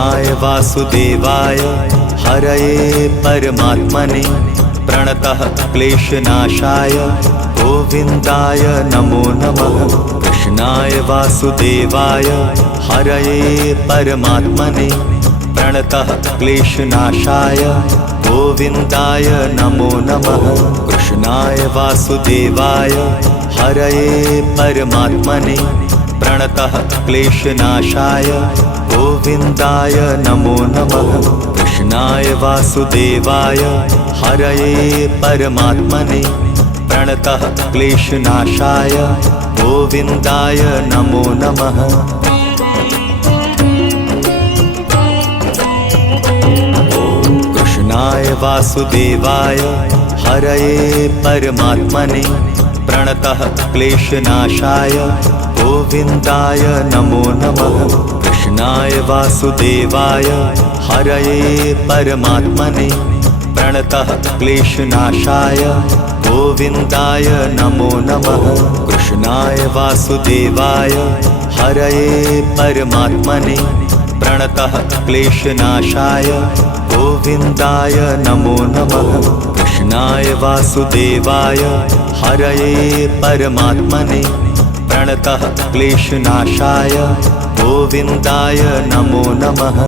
कृष्णाय वासुदेवाय हरये परमात्मने प्रणतः क्लेशनाशाय गोविन्दाय नमो नमः। कृष्णाय वासुदेवाय हरये परमात्मने प्रणतः क्लेशनाशाय गोविन्दाय नमो नमः। कृष्णाय वासुदेवाय हरये परमात्मने प्रणतः क्लेशनाशाय गोविन्दाय नमो नमः। कृष्णाय वासुदेवाय हरये परमात्मने प्रणतः क्लेशनाशाय गोविन्दाय नमो नमः। कृष्णाय वासुदेवाय हरये परमात्मने प्रणतः क्लेशनाशाय गोविन्दाय नमो नमः। कृष्णाय वासुदेवाय हरये परमात्मने प्रणतः क्लेशनाशाय गोविन्दाय नमो नमः। कृष्णाय वासुदेवाय हरये परमात्मने प्रणतः क्लेशनाशाय गोविन्दाय नमो नमः। कृष्णाय वासुदेवाय हरये परमात्मने प्रणतः क्लेशनाशाय गोविन्दाय नमो नमः।